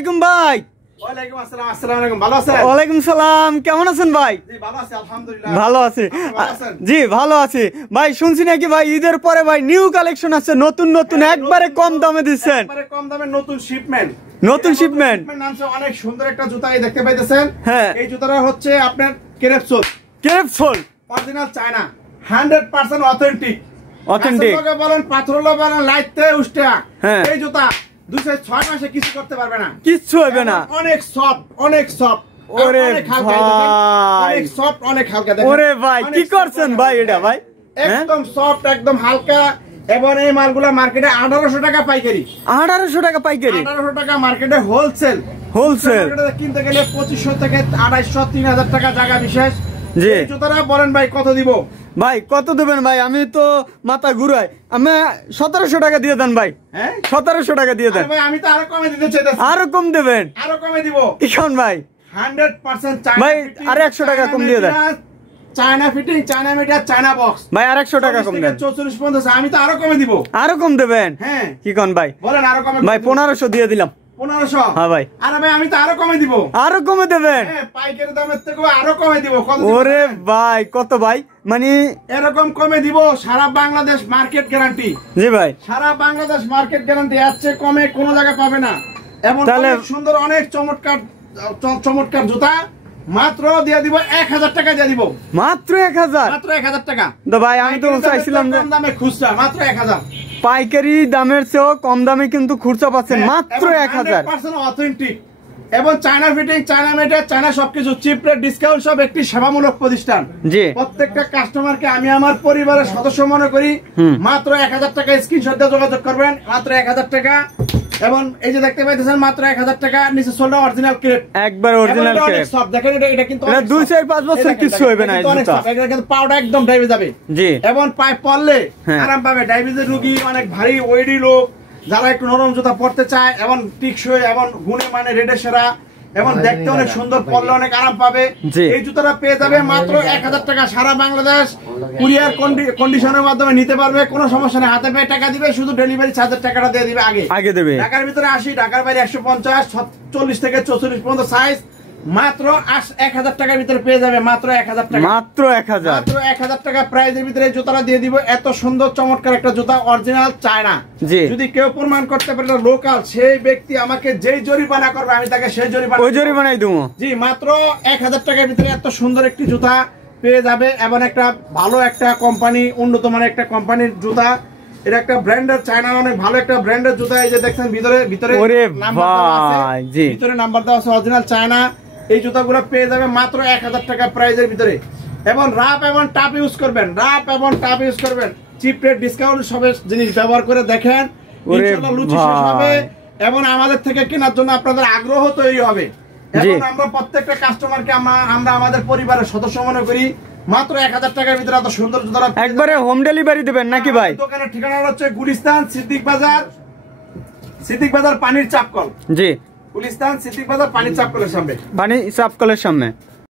আলাইকুম ভাই। ওয়ালাইকুম আসসালাম। আসসালামু আলাইকুম। ভালো আছেন? ওয়ালাইকুম সালাম। কেমন আছেন ভাই? জি ভালো আছি আলহামদুলিল্লাহ। ভালো আছি। ভালো আছেন? জি ভালো আছি ভাই। শুনছি নাকি ভাই ঈদের পরে ভাই নিউ কালেকশন আছে, নতুন নতুন একবারে কম দামে দিচ্ছেন। একবারে কম দামে নতুন শিপমেন্ট। নতুন শিপমেন্ট নামছে অনেক সুন্দর একটা জুতা এই দেখতে পাইতেছেন। হ্যাঁ। এই জুতাটা হচ্ছে আপনার ক্রেপসোল। ক্রেপসোল অরিজিনাল চায়না 100% অথেন্টিক। অথেন্টিক বলেন পাথরলা বলেন লাইতে উস্টা। হ্যাঁ। এই জুতা 2-6 মাসে কিছু করতে পারবে না, কিচ্ছু হবে না। অনেক সফট, অনেক সফট। ওরে অনেক হালকা ভাই, অনেক সফট, অনেক হালকা দেখেন। ওরে ভাই কি করছেন ভাই এটা ভাই? একদম সফট, একদম হালকা। এবং এই মালগুলা মার্কেটে 1800 টাকা পাইকারি। 1800 টাকা পাইকারি, 1800 টাকা মার্কেটে হোলসেল। হোলসেল কিনতে গেলে 2500 থেকে 2800 3000 টাকা জায়গা বিশেষ। জি। এই জুতাটা বলেন ভাই কত দিব? ভাই কত দেবেন ভাই? আমি তো মাথা ঘুরাই। আমি 1700 টাকা দিয়ে দেন ভাই। হ্যাঁ 1700 টাকা দিয়ে দেন। ভাই আমি তো আরো কমে দিতে চাইতেছি। আরো কম দেবেন? আরো কমে দিব। কি কোন ভাই? 100% চায়না ভাই ফিটিং, আর 100 টাকা কম দিয়ে দেন। China fitting, China meter, China box. ভাই আর 100 টাকা কম দেন। 44 পর্যন্ত আমি তো আরো কমে দিব। আরো কম দেবেন? হ্যাঁ কি কোন ভাই? বলেন আরো কমে। ভাই 1500 দিয়ে দিলাম। 1500? হ্যাঁ ভাই। আরে ভাই আমি তো আরো কমে দিব। আরো কমে দেবেন? হ্যাঁ পাইকারি দামের থেকে আরো কমে দিব। কত দিব? ওরে ভাই কত ভাই? মানে এরকম কমে দিব সারা বাংলাদেশ মার্কেট গ্যারান্টি। জি ভাই। সারা বাংলাদেশ মার্কেট গ্যারান্টি। এর চেয়ে কমে কোনো জায়গায় পাবে না। এমন তাহলে- অনেক সুন্দর, অনেক চমৎকার চমৎকার জুতা মাত্র দিয়ে দিব 1000 টাকা দিয়ে দিব। মাত্র 1000? মাত্র 1000 টাকা। তো ভাই আমি তো চাইছিলাম যে কম দামে খুচরা মাত্র 1000। পাইকারি দামের চেয়েও কম দামে কিন্তু খুচরা পাচ্ছেন মাত্র 1000। 100% অথেন্টিক এবং চায়না ফিটিং, চায়না মেটার, চায়না সবকিছু চিপ রেট, ডিসকাউন্ট সব একটি সেবামূলক প্রতিষ্ঠান। জি। প্রত্যেকটা কাস্টমারকে আমি আমার পরিবারের সদস্য মনে করি। মাত্র 1000 টাকা স্ক্রিনশট দিয়ে যোগাযোগ করবেন। মাত্র 1000 টাকা। এবং এই যে দেখতে পাইতেছেন মাত্র 1000 টাকা। নিচে সোলটা অরিজিনাল ক্রেপ, একবার অরিজিনাল ক্রেপ। সব দেখেন। এটা কিন্তু এটা 2-4-5 বছর কিছু হবে না। এটা কিন্তু পাউডার একদম ডাইবে যাবে। জি। এবং পায়ে পরলে হ্যাঁ। আরাম পাবে। ডায়াবেটিস রোগী, অনেক ভারী ওয়েডি লোক যারা একটু নরম জুতা পরতে চায় এবং টিকসই এবং গুণে মানে রেডে সেরা এবং দেখতে অনেক সুন্দর, পরলে অনেক আরাম পাবে। জি। এই জুতাটা পেয়ে যাবে মাত্র 1000 টাকা। সারা বাংলাদেশ কুরিয়ার কন্ডিশনের মাধ্যমে নিতে পারবে, কোনো সমস্যা নেই। হাতে পেয়ে টাকা দিবে, শুধু ডেলিভারি চার্জের টাকাটা দিয়ে দিবে আগে দেবে। ঢাকার ভিতরে 80, ঢাকার বাইরে 150, 40 থেকে 44 পর্যন্ত সাইজ। মাত্র 1000 টাকার ভিতরে পেয়ে যাবে। মাত্র 1000 টাকা। মাত্র 1000। মাত্র 1000 টাকা প্রাইজের ভিতরে জুতাটা দিয়ে দিব। এত সুন্দর চমৎকার একটা জুতা, অরিজিনাল চায়না। জি। যদি কেউ প্রমাণ করতে পারে লোকাল, সেই ব্যক্তি আমাকে যেই জরিমানা করবে আমি তাকে সেই জরিমানা ওই জরিমানাই দেবো। জি। মাত্র 1000 টাকার ভিতরে এত সুন্দর একটি জুতা পেয়ে যাবে এবং একটা ভালো একটা কোম্পানি, উন্নত মানের একটা কোম্পানির জুতা। এটা একটা ব্র্যান্ডের, চায়না অনেক ভালো একটা ব্র্যান্ডের জুতা। এই যে দেখছেন ভিতরে ওরে নাম্বার দেওয়া আছে। ভাই, জি। ভিতরে নাম্বার দেওয়া আছে, অরিজিনাল চায়না। এই জুতাগুলো পেয়ে যাবে মাত্র 1000 টাকা প্রাইজের ভিতরে। এবং রাপ এবং টাপ ইউজ করবেন, রাপ এবং টাপ ইউজ করবেন। চিপ রেট, ডিসকাউন্ট সব জিনিস ব্যবহার করে দেখেন, ইনশাআল্লাহ লুচি শেষ হবে এবং আমাদের থেকে কেনার জন্য আপনাদের আগ্রহ তৈরি হবে। এবং আমরা প্রত্যেকটা কাস্টমারকে আমরা আমাদের পরিবারের সদস্য মনে করি। মাত্র 1000 টাকার ভিতরে এত সুন্দর জুতা একবারে হোম ডেলিভারি দিবেন নাকি ভাই? দোকানের ঠিকানা হচ্ছে গুলিস্তান সিদ্দিক বাজার পানির চাপকল। জি। গুলিস্তান সিদ্দিক বাজার পানির চাপকলের সামনে। পানি সাপকলের সামনে।